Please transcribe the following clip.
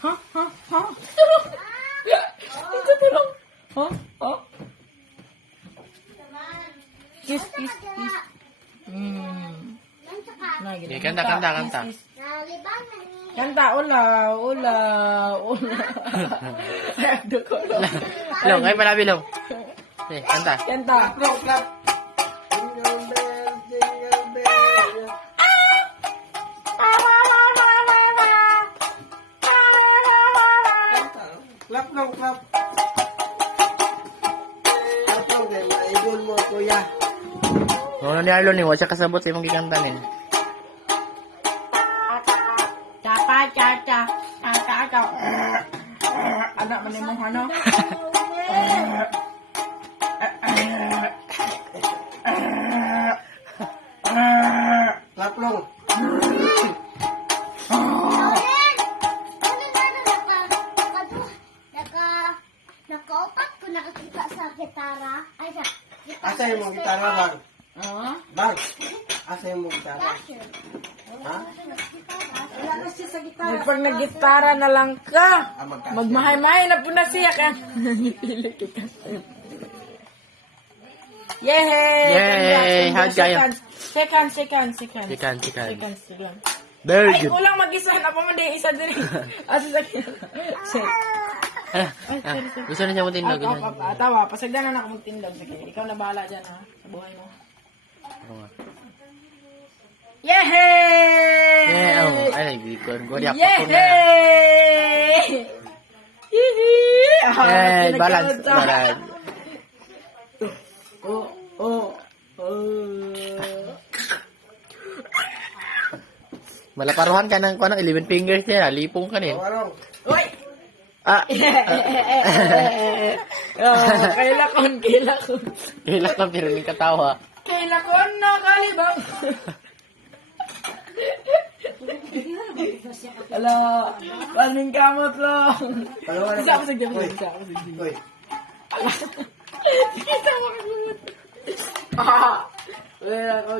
Ha? Ha? Ha? Ito tulong. Ha? Ha? Kiss, kiss, kiss. Lagi Okay, kanta. Kiss, kiss. Kanta, ulaw, ulaw, ulaw. Duko, ulaw. Long, ay malabi long. Okay, kanta. Kanta. Clap, clap. Jingle bell, jingle bell. Clap lang, clap. Clap lang, kaya maidol mo, kuya. Ano ni Arlon ni wa siya kasabot sa imong gikantanin. Chapa, cha-cha. Cha-cha. Anak man imong ano? Clap lang. Nakaupat ko nakakita sa gitara. Ay, sa Asa yung mga gitara, bang? Ah? Bang, asa yung mga gitara? Ha? Wala na siya sa gitara. Pag nag-gitara na lang ka. Magkasya. Magmahay-mahay na po na siya ka. Pili kita. Yay! Yay! Hug kayo. Second. Sikan. Second. Very Ay, good. kulang mag-isa. Ako man din isa din. Asa sa Gusto na siya mo tindog. Tawa, pasagdanan ako magtindog. Sige, ikaw na bahala dyan ha. Sa buhay mo. Yay! Yeah, oh, ay nagikon ko diap Yay! ako na. Hihi! Yeah, balance. Oh. Malaparuhan ka ng 11 fingers niya, lipong ka ni. Warong. Uy! Ah. Kailakon. Hilak lang pero ning katawa. Kailakon na kalibang. Ala, paning kamot lang. Palawa na. Isa ako sa gabi. Uy. Isa ako sa gabi. Uy. Kita mo. Ah! Wala ako.